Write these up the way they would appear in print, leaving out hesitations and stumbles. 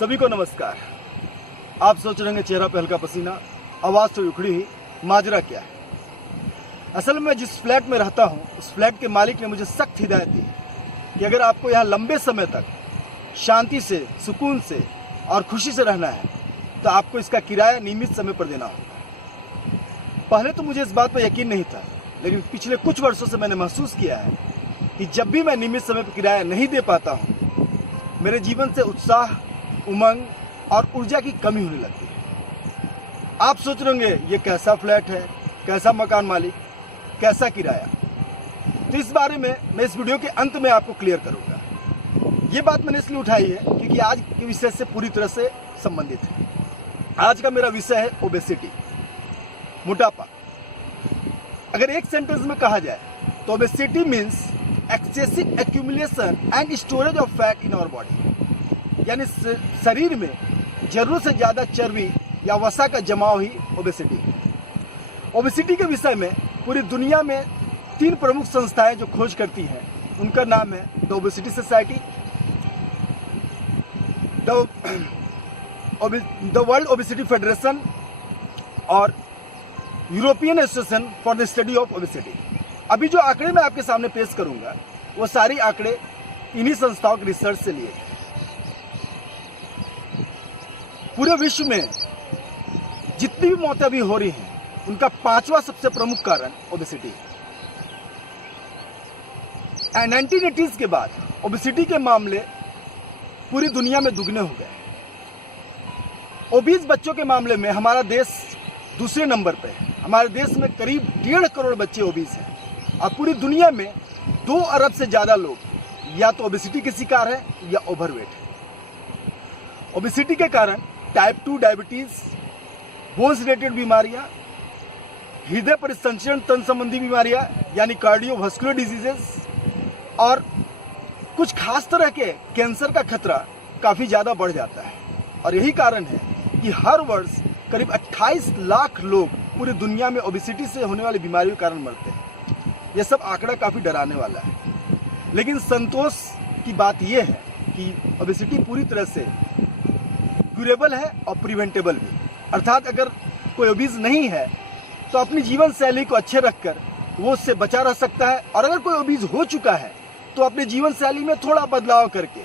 सभी को नमस्कार। आप सोच रहे हैं चेहरा पे हल्का पसीना, आवाज तो उखड़ी हुई, माजरा क्या है? असल में जिस फ्लैट में रहता हूँ उस फ्लैट के मालिक ने मुझे सख्त हिदायत दी कि अगर आपको यहाँ लंबे समय तक शांति से, सुकून से और खुशी से रहना है तो आपको इसका किराया नियमित समय पर देना होगा। पहले तो मुझे इस बात पर यकीन नहीं था, लेकिन पिछले कुछ वर्षों से मैंने महसूस किया है कि जब भी मैं नियमित समय पर किराया नहीं दे पाता हूँ, मेरे जीवन से उत्साह, उमंग और ऊर्जा की कमी होने लगती है। आप सोच रहे होंगे ये कैसा फ्लैट है, कैसा मकान मालिक, कैसा किराया? तो इस बारे में मैं इस वीडियो के अंत में आपको क्लियर करूंगा। ये बात मैंने इसलिए उठाई है क्योंकि आज के विषय से पूरी तरह से संबंधित है। आज का मेरा विषय है ओबेसिटी, मोटापा। अगर एक सेंटेंस में कहा जाए तो obesity means excessive accumulation and storage of fat in our body, यानी शरीर में जरूरत से ज्यादा चर्बी या वसा का जमाव ही ओबेसिटी। ओबेसिटी के विषय में पूरी दुनिया में 3 प्रमुख संस्थाएं जो खोज करती हैं, उनका नाम है the obesity society, the world obesity federation और European association for the study of obesity. अभी जो आंकड़े मैं आपके सामने पेश करूंगा वो सारे आंकड़े इन्हीं संस्थाओं के रिसर्च से लिए थे। पूरे विश्व में जितनी भी मौतें अभी हो रही हैं उनका 5वां सबसे प्रमुख कारण ओबेसिटी है। 1980s के बाद ओबेसिटी के मामले पूरी दुनिया में दुगने हो गए। ओबीज बच्चों के मामले में हमारा देश दूसरे नंबर पे है। हमारे देश में करीब 1.5 करोड़ बच्चे ओबीज हैं और पूरी दुनिया में 2 अरब से ज्यादा लोग या तो ओबेसिटी के शिकार है या ओवरवेट है। ओबेसिटी के कारण टाइप 2 डायबिटीज, बोन्स रिलेटेड बीमारियां, हृदय परिसंचरण तंत्र संबंधी बीमारियां यानी कार्डियोवास्कुलर डिजीजेस और कुछ खास तरह के कैंसर का खतरा काफी ज्यादा बढ़ जाता है। और यही कारण है कि हर वर्ष करीब 28 लाख लोग पूरी दुनिया में ओबेसिटी से होने वाली बीमारियों के कारण मरते हैं। यह सब आंकड़ा काफी डराने वाला है, लेकिन संतोष की बात यह है कि ओबेसिटी पूरी तरह से क्यूरेबल है और प्रिवेंटेबल भी। अर्थात अगर कोई ओबीज नहीं है तो अपनी जीवन शैली को अच्छे रखकर वो उससे बचा रह सकता है, और अगर कोई ओबीज हो चुका है तो अपनी जीवन शैली में थोड़ा बदलाव करके,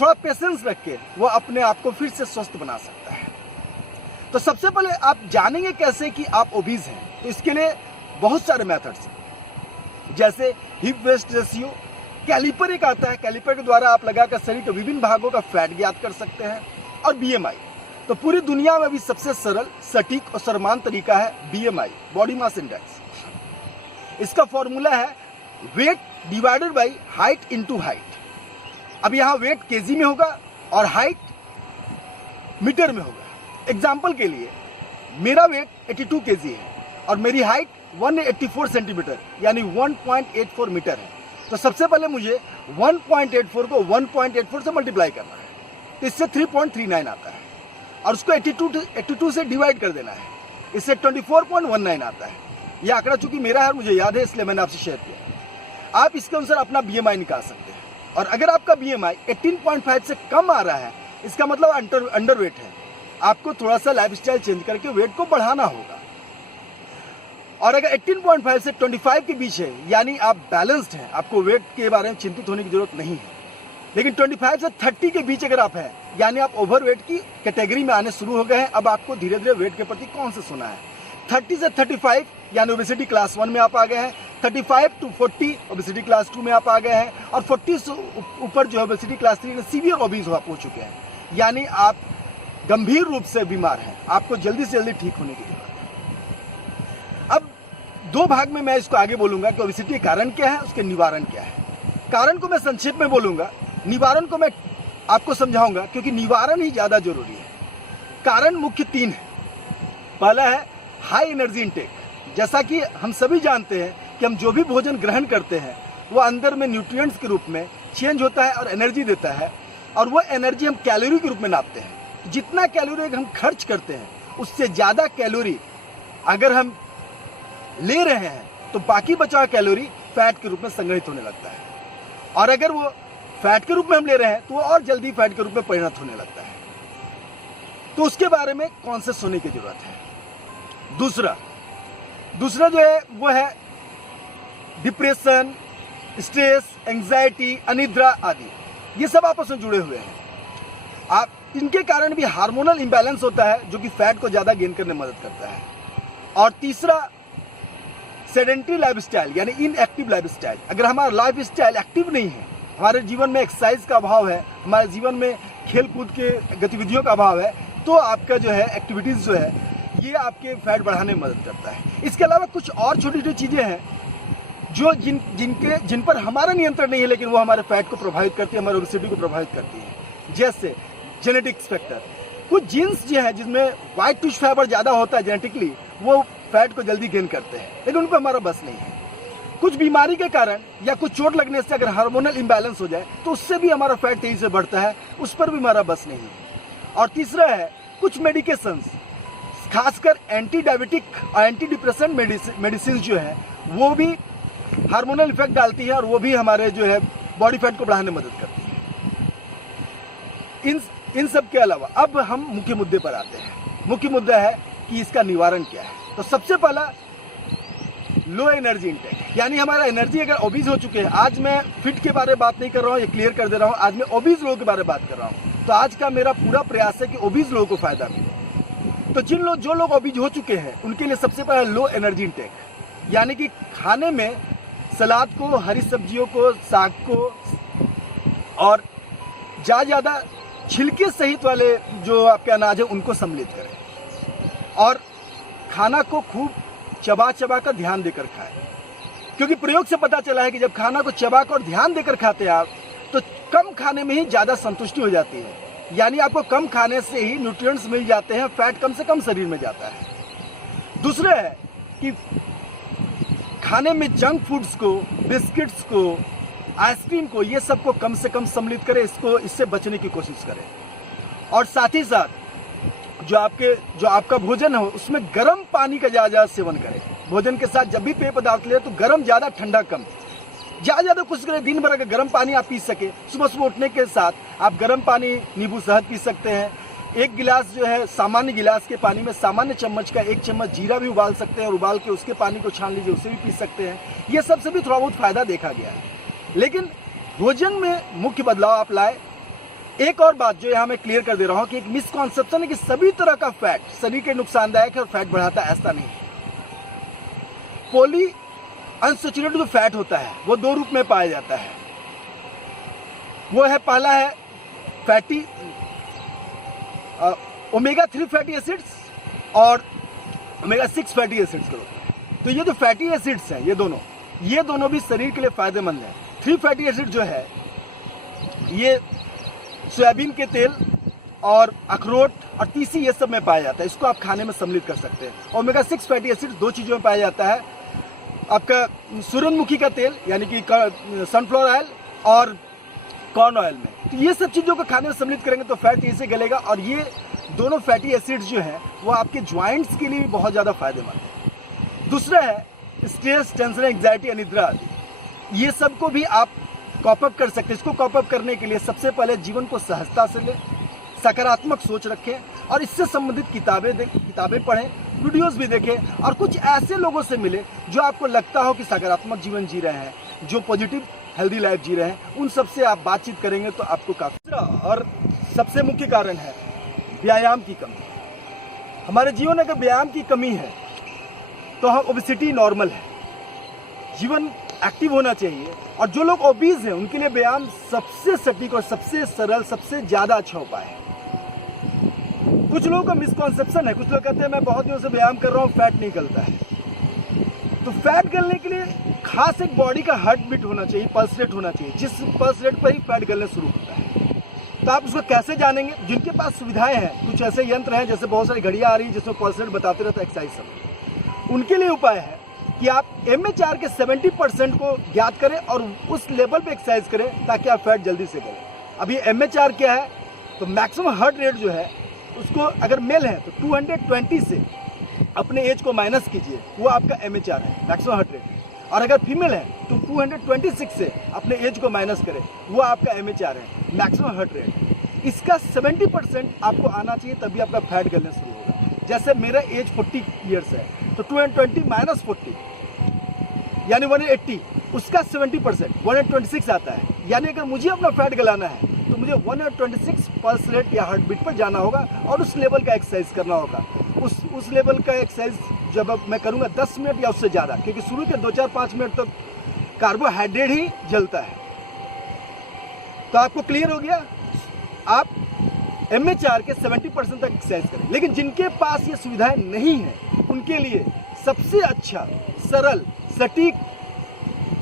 थोड़ा पेशेंस रख के वो अपने आप को फिर से स्वस्थ बना सकता है। तो सबसे पहले आप जानेंगे कैसे कि आप ओबीज हैं। तो इसके लिए बहुत सारे मेथड्स हैं, जैसे हिप वेस्ट रेशियो, कैलिपर एक आता है, कैलिपर के द्वारा आप लगाकर शरीर के विभिन्न भागों का फैट ज्ञात कर सकते हैं, और बीएमआई। तो पूरी दुनिया में भी सबसे सरल, सटीक और सरमान तरीका है बीएमआई, बॉडी मास इंडेक्स। इसका फॉर्मूला है weight divided by height into height. अब यहाँ वेट केजी में होगा और हाइट मीटर में होगा। एग्जाम्पल के लिए मेरा वेट 82 केजी है और मेरी हाइट 184 सेंटीमीटर यानी 1.84 मीटर है। तो सबसे पहले मुझे 1.84 को 1.84 से मल्टीप्लाई करना है, तो इससे 3.39 आता है, और उसको 82 से डिवाइड कर देना है, इससे 24.19 आता है। यह आंकड़ा चूंकि मेरा है और मुझे याद है इसलिए मैंने आपसे शेयर किया। आप इसके अनुसार अपना बीएमआई निकाल सकते हैं, और अगर आपका बीएमआई 18.5 से कम आ रहा है इसका मतलब अंडरवेट है। आपको थोड़ा सा लाइफस्टाइल चेंज करके वेट को बढ़ाना होगा। और अगर 18.5 से 25 के बीच है यानी आप बैलेंस्ड हैं, आपको वेट के बारे में चिंतित होने की जरूरत नहीं है। लेकिन 25 से 30 के बीच अगर आप हैं यानी आप ओवरवेट की कैटेगरी में आने शुरू हो गए हैं। अब आपको धीरे धीरे वेट के प्रति कौन से सोना है। 30 से 35 यानी ओबेसिटी क्लास 1 में आप आ गए हैं, 35 to 40 ओबेसिटी क्लास 2 में आप आ गए हैं, और 40 से ऊपर जो है ओबेसिटी क्लास 3 में सीवियर ओबीज आप हो चुके हैं, यानी आप गंभीर रूप से बीमार हैं। आपको जल्दी से जल्दी ठीक होने की जरूरत है। अब 2 भाग में मैं इसको आगे बोलूंगा कि ओबेसिटी के कारण क्या है, उसके निवारण क्या है। कारण को मैं संक्षेप में बोलूंगा, निवारण को मैं आपको समझाऊंगा, क्योंकि निवारण ही ज्यादा जरूरी है। कारण मुख्य 3 है। पहला है हाई एनर्जी इनटेक। जैसा कि हम सभी जानते हैं कि हम जो भी भोजन ग्रहण करते हैं वो अंदर में न्यूट्रिएंट्स के रूप में चेंज होता है और एनर्जी देता है, और वो एनर्जी हम कैलोरी के रूप में नापते हैं। जितना कैलोरी हम खर्च करते हैं उससे ज्यादा कैलोरी अगर हम ले रहे हैं तो बाकी बचा हुआ कैलोरी फैट के रूप में संग्रहित होने लगता है, और अगर वो फैट के रूप में हम ले रहे हैं तो वो और जल्दी फैट के रूप में परिणत होने लगता है। तो उसके बारे में कॉन्शियस होने की जरूरत है। दूसरा जो है वो है डिप्रेशन, स्ट्रेस, एंजाइटी, अनिद्रा आदि। ये सब आपस में जुड़े हुए हैं। आप इनके कारण भी हार्मोनल इंबैलेंस होता है जो कि फैट को ज़्यादा गेन करने में मदद करता है। और तीसरा सेडेंटरी लाइफस्टाइल यानी इनएक्टिव लाइफस्टाइल। अगर हमारा लाइफस्टाइल एक्टिव नहीं है, हमारे जीवन में एक्सरसाइज का अभाव है, हमारे जीवन में खेल कूद के गतिविधियों का अभाव है, तो आपका जो है एक्टिविटीज़ जो है ये आपके फैट बढ़ाने में मदद करता है। इसके अलावा कुछ और छोटी छोटी चीज़ें हैं जो जिन पर हमारा नियंत्रण नहीं है, लेकिन वो हमारे फैट को प्रभावित करती है, हमारे ओबेसिटी को प्रभावित करती है। जैसे जेनेटिक्स फैक्टर, कुछ जीन्स जो है जिसमें वाइट टिश्यू फाइबर ज़्यादा होता है जेनेटिकली, वो फैट को जल्दी गेन करते हैं, लेकिन उन पर हमारा बस नहीं है। कुछ बीमारी के कारण या कुछ चोट लगने से अगर हार्मोनल इंबैलेंस हो जाए तो उससे भी हमारा फैट तेजी से बढ़ता है, उस पर भी हमारा बस नहीं है। और तीसरा है कुछ मेडिकेशंस, खासकर एंटी डायबिटिक और एंटी डिप्रेशन मेडिसिन जो है वो भी हार्मोनल इफेक्ट डालती है और वो भी हमारे जो है बॉडी फैट को बढ़ाने में मदद करती है। इन सब के अलावा अब हम मुख्य मुद्दे पर आते हैं। मुख्य मुद्दा है कि इसका निवारण क्या है। तो सबसे पहला लो एनर्जी इंटेक, यानी हमारा एनर्जी अगर ओबीज हो चुके हैं। आज मैं फिट के बारे में बात नहीं कर रहा हूँ, ये क्लियर कर दे रहा हूँ, आज मैं ओबीज लोगों के बारे में बात कर रहा हूँ। तो आज का मेरा पूरा प्रयास है कि ओबीज लोगों को फायदा मिले। तो जो लोग ओबीज हो चुके हैं उनके लिए सबसे पहला लो एनर्जी इंटेक, यानी कि खाने में सलाद को, हरी सब्जियों को, साग को और ज़्यादा छिलके सहित वाले जो आपके अनाज है उनको सम्मिलित करें और खाना को खूब चबा कर ध्यान देकर खाएं। क्योंकि प्रयोग से पता चला है कि जब खाना को चबा कर ध्यान देकर खाते हैं आप, तो कम खाने में ही ज़्यादा संतुष्टि हो जाती है। यानी आपको कम खाने से ही न्यूट्रिएंट्स मिल जाते हैं, फैट कम से कम शरीर में जाता है। दूसरा है कि खाने में जंक फूड्स को, बिस्किट्स को, आइसक्रीम को, ये सब को कम से कम सम्मिलित करें, इससे बचने की कोशिश करें। और साथ ही साथ जो आपका भोजन हो उसमें गर्म पानी का ज़्यादा सेवन करें। भोजन के साथ जब भी पेय पदार्थ ले तो गर्म ज़्यादा, ठंडा कम। ज़्यादा कोशिश करें दिन भर अगर गर्म पानी आप पी सके। सुबह उठने के साथ आप गर्म पानी, नींबू शहद पी सकते हैं। एक गिलास जो है सामान्य गिलास के पानी में सामान्य चम्मच का 1 चम्मच जीरा भी उबाल सकते हैं और उबाल के उसके पानी को छान लीजिए, उसे भी पी सकते हैं। ये सबसे भी थोड़ा बहुत फायदा देखा गया है। लेकिन भोजन में मुख्य बदलाव आप लाए। एक और बात जो यहाँ मैं क्लियर कर दे रहा हूँ कि एक मिसकॉन्सेप्शन है कि सभी तरह का फैट शरीर के नुकसानदायक है और फैट बढ़ाता है, ऐसा नहीं। पॉली अनसैचुरेटेड जो फैट होता है वो 2 रूप में पाया जाता है। वो है, पहला है फैटी ओमेगा 3 फैटी एसिड्स और ओमेगा 6 फैटी एसिड्स का होता है। तो ये जो फैटी एसिड्स हैं ये दोनों भी शरीर के लिए फायदेमंद हैं। 3 फैटी एसिड जो है ये सोयाबीन के तेल और अखरोट और तीसी ये सब में पाया जाता है, इसको आप खाने में सम्मिलित कर सकते हैं। ओमेगा 6 फैटी एसिड 2 चीज़ों में पाया जाता है, आपका सूरजमुखी का तेल यानी कि सनफ्लावर ऑयल और कॉर्न ऑयल में। तो ये सब चीज़ों को खाने में सम्मिलित करेंगे तो फैट तेजी से गलेगा और ये दोनों फैटी एसिड्स जो हैं वो आपके ज्वाइंट्स के लिए बहुत ज़्यादा फायदेमंद है। दूसरा है स्ट्रेस, टेंशन, एंग्जाइटी, अनिद्रा आदि। ये सब को भी आप कॉपअप कर सकते हैं। इसको कॉपअप करने के लिए सबसे पहले जीवन को सहजता से लें, सकारात्मक सोच रखें और इससे संबंधित किताबें पढ़ें, वीडियोस भी देखें और कुछ ऐसे लोगों से मिले जो आपको लगता हो कि सकारात्मक जीवन जी रहे हैं, जो पॉजिटिव हेल्दी लाइफ जी रहे हैं। उन सब से आप बातचीत करेंगे तो आपको काफ़ी। और सबसे मुख्य कारण है व्यायाम की कमी। हमारे जीवन में अगर व्यायाम की कमी है तो हम ओबेसिटी नॉर्मल है, जीवन एक्टिव होना चाहिए। और जो लोग ओबीज हैं उनके लिए व्यायाम सबसे सटीक और सबसे सरल, सबसे ज़्यादा अच्छा उपाय है। कुछ लोगों का मिसकॉन्सेप्शन है, कुछ लोग कहते हैं मैं बहुत दिनों से व्यायाम कर रहा हूँ, फैट नहीं गलता है। तो फैट गलने के लिए खास एक बॉडी का हार्ट बीट होना चाहिए, पल्स रेट होना चाहिए, जिस पल्स रेट पर ही फैट गलने शुरू होता है। तो आप उसको कैसे जानेंगे? जिनके पास सुविधाएं हैं, कुछ ऐसे यंत्र हैं जैसे बहुत सारी घड़ियाँ आ रही हैं जिसमें पल्स रेट बताते रहता है एक्सरसाइज सब, उनके लिए उपाय है कि आप MHR के 70% को ज्ञात करें और उस लेवल पे एक्सरसाइज करें ताकि आप फैट जल्दी से करें। अब ये MHR क्या है? तो मैक्सिमम हार्ट रेट जो है उसको अगर मेल है तो 220 से अपने एज को माइनस कीजिए, वो आपका MHR है, मैक्सिमम हार्ट रेट। और अगर फीमेल है तो 226 से अपने एज को माइनस करें, वो आपका MHR है, मैक्सिमम हार्ट रेट। इसका 70% आपको आना चाहिए, तभी आपका फैट गलना शुरू होगा। जैसे मेरा एज 40 ईयर्स है, तो 220 माइनस 40 यानी 180, उसका 70% 126 आता है। यानी अगर मुझे अपना फैट गलाना है तो मुझे 126 पल्स रेट या हार्ट बीट पर जाना होगा और उस लेवल का एक्सरसाइज करना होगा। उस लेवल का एक्सरसाइज जब मैं करूँगा 10 मिनट या उससे ज़्यादा, क्योंकि शुरू के 2-4-5 मिनट तक कार्बोहाइड्रेट ही जलता है। तो आपको क्लियर हो गया। आप MHR के 70% तक एक्सरसाइज करें। लेकिन जिनके पास ये सुविधाएं नहीं है, उनके लिए सबसे अच्छा, सरल, सटीक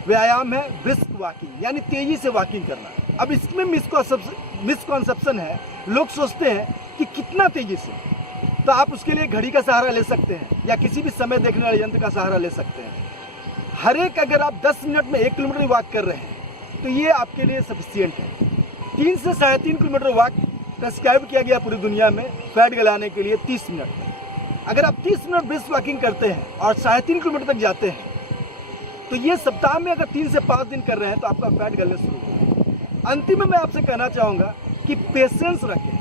व्यायाम है ब्रिस्क वॉकिंग, यानी तेजी से वॉकिंग करना। अब इसमें मिसकॉन्सेप्शन है, लोग सोचते हैं कि कितना तेजी से, तो आप उसके लिए घड़ी का सहारा ले सकते हैं या किसी भी समय देखने वाले यंत्र का सहारा ले सकते हैं। हर एक, अगर आप 10 मिनट में 1 किलोमीटर वॉक कर रहे हैं तो ये आपके लिए सफिशियंट है। 3 से 3.5 किलोमीटर वॉक प्रेस्क्राइब किया गया पूरी दुनिया में फैट गलाने के लिए 30 मिनट। अगर आप 30 मिनट ब्रिस्क वॉकिंग करते हैं और 3.5 किलोमीटर तक जाते हैं, तो ये सप्ताह में अगर 3 से 5 दिन कर रहे हैं तो आपका फैट गलना शुरू होगा। अंतिम में मैं आपसे कहना चाहूँगा कि पेशेंस रखें।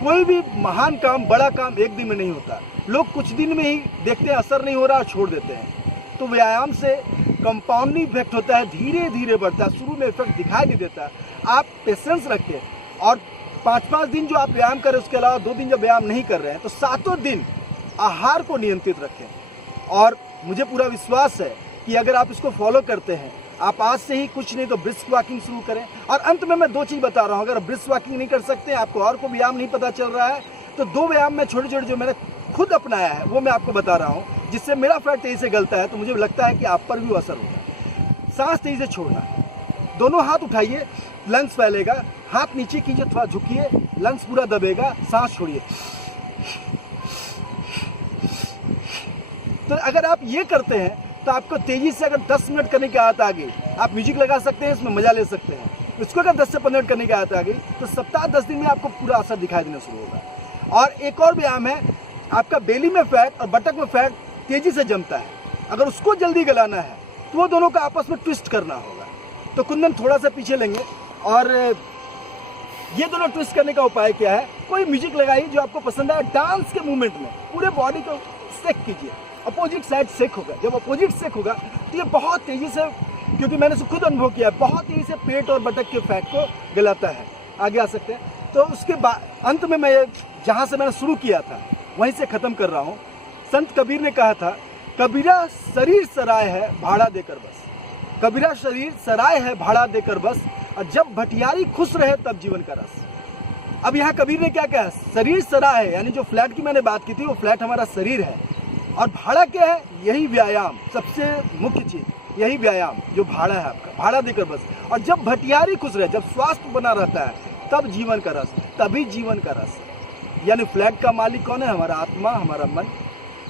कोई भी महान काम, बड़ा काम एक दिन में नहीं होता। लोग कुछ दिन में ही देखते हैं असर नहीं हो रहा और छोड़ देते हैं। तो व्यायाम से कंपाउंडिंग इफेक्ट होता है, धीरे धीरे बढ़ता है, शुरू में इफेक्ट दिखाई नहीं देता। आप पेशेंस रखें और 5-5 दिन जो आप व्यायाम करें, उसके अलावा 2 दिन जब व्यायाम नहीं कर रहे हैं तो 7 दिन आहार को नियंत्रित रखें। और मुझे पूरा विश्वास है कि अगर आप इसको फॉलो करते हैं, आप आज से ही कुछ नहीं तो ब्रिस्क वॉकिंग शुरू करें। और अंत में मैं 2 चीज़ बता रहा हूँ। अगर ब्रिस्क वॉकिंग नहीं कर सकते, आपको और कोई व्यायाम नहीं पता चल रहा है, तो 2 व्यायाम में छोटे छोटे जो मैंने खुद अपनाया है वो मैं आपको बता रहा हूँ, जिससे मेरा फैट तेजी से गलता है। तो मुझे लगता है कि आप पर भी असर होगा। सांस तेजी से छोड़ना, दोनों हाथ उठाइए, लंग्स फैलेगा, हाथ नीचे कीजिए, थोड़ा झुकिए, लंग्स पूरा दबेगा, सांस छोड़िए। तो अगर आप ये करते हैं तो आपको तेजी से, अगर 10 मिनट करने की आदत आ गई, आप म्यूजिक लगा सकते हैं, इसमें मजा ले सकते हैं। इसको अगर 10 से 15 मिनट करने की आदत आ गई तो सप्ताह 10 दिन में आपको पूरा असर दिखाई देना शुरू होगा। और एक और व्यायाम है, आपका बेली में फैट और बटक में फैट तेजी से जमता है। अगर उसको जल्दी गलाना है तो वो दोनों का आपस में ट्विस्ट करना होगा। तो कुंदन थोड़ा सा पीछे लेंगे और ये दोनों ट्विस्ट करने का उपाय क्या है, कोई म्यूजिक लगाइए जो आपको पसंद आए, डांस के मूवमेंट में पूरे बॉडी को सेक कीजिए, अपोजिट साइड सेक होगा। जब अपोजिट सेक होगा तो ये बहुत तेजी से, क्योंकि मैंने इसे खुद अनुभव किया है, बहुत तेजी से पेट और बटक के फैट को गलाता है। आगे आ सकते हैं। तो उसके बाद अंत में मैं जहाँ से मैंने शुरू किया था वहीं से ख़त्म कर रहा हूँ। संत कबीर ने कहा था, कबीरा शरीर सराय है भाड़ा देकर बस। कबीरा शरीर सराय है भाड़ा देकर बस, और जब भटियारी खुश रहे तब जीवन का रस। अब यहाँ कबीर ने क्या कहा, शरीर सराय है, यानी जो फ्लैट की मैंने बात की थी वो फ्लैट हमारा शरीर है, और भाड़ा क्या है, यही व्यायाम, सबसे मुख्य चीज यही व्यायाम जो भाड़ा है आपका, भाड़ा देकर बस। और जब भटियारी खुश रहे, जब स्वास्थ्य बना रहता है, तब जीवन का रस, तभी जीवन का रस। यानी फ्लैट का मालिक कौन है, हमारा आत्मा, हमारा मन,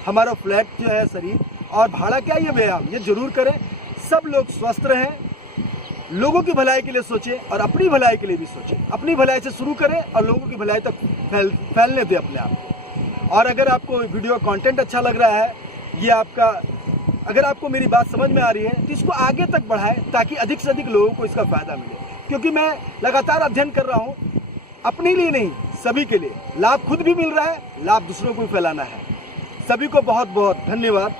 हमारा फ्लैट जो है शरीर, और भाड़ा क्या, ये व्यायाम। ये जरूर करें। सब लोग स्वस्थ रहें, लोगों की भलाई के लिए सोचें और अपनी भलाई के लिए भी सोचें। अपनी भलाई से शुरू करें और लोगों की भलाई तक फैलने दें अपने आप को। और अगर आपको वीडियो कंटेंट अच्छा लग रहा है, ये आपका, अगर आपको मेरी बात समझ में आ रही है, तो इसको आगे तक बढ़ाएं ताकि अधिक से अधिक लोगों को इसका फ़ायदा मिले। क्योंकि मैं लगातार अध्ययन कर रहा हूँ, अपने लिए नहीं, सभी के लिए। लाभ खुद भी मिल रहा है, लाभ दूसरों को भी फैलाना है। सभी को बहुत बहुत धन्यवाद।